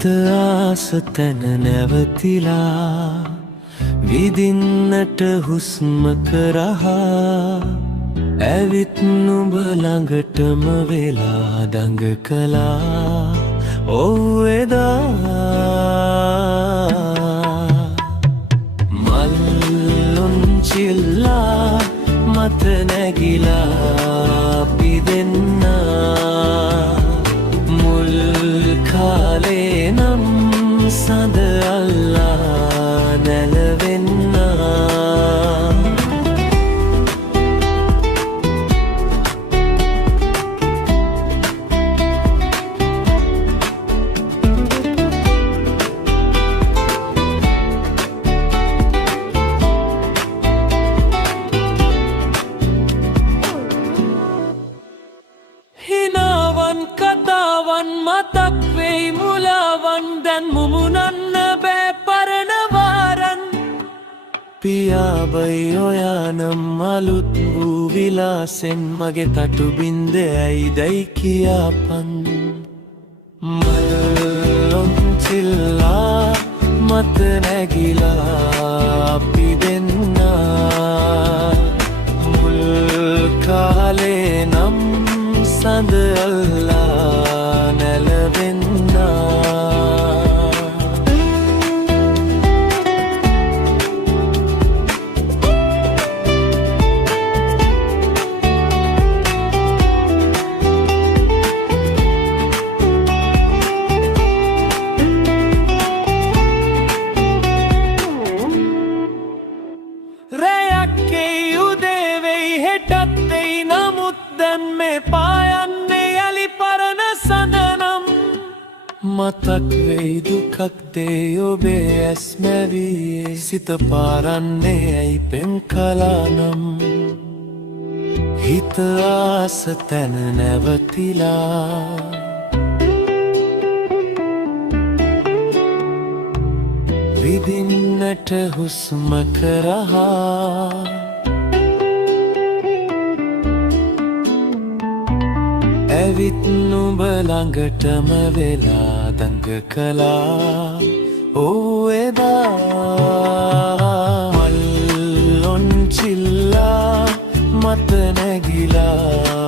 හිත ආස තැන නැවතිලා විදින්නට හුස්ම කරහා ඇවිත් නුඹ ළඟටම වෙලා දඟ කළා ඔව් එදා මල්ලොන්චිල්ලා මත නැගිලා අපි දෙන්නා මුල් කාලේ නම් සඳ අල්ලා නැලවෙන්නා හිනාවන් කතාවන් මතක් වෙයි මුලාවන් දැන් මුමුණන්න බෑ පරණ වාරන් පියාබයි ඔයානම් අලුත් වූ විලාසෙන් මගේ තටු බින්දෙයි දැයි කියාපන් මල්ලොන්චිල්ලා මත නැගිලා අපි දෙන්නා මුල් කාලේ නම් සඳ අල්ලා නැලවෙන්නා රැයක්කේ උදේ වෙයි හෙටත් වෙයි නමුත් දැන් මේ පායන්නේ යලි පරණ සඳනම් මතක් වෙයි දුකක් දේ ඔබේ ඇස් මැවියේ සිත පාරන්නේ ඇයි පෙම් කලානම් හිත ආස තැන නැවතිලා විදින්නට හුස්ම කරහා ඇවිත් නුඹ ළඟටම වෙලා දඟ කළා ඔව් එදා මල්ලොන්චිල්ලා මත නැගිලා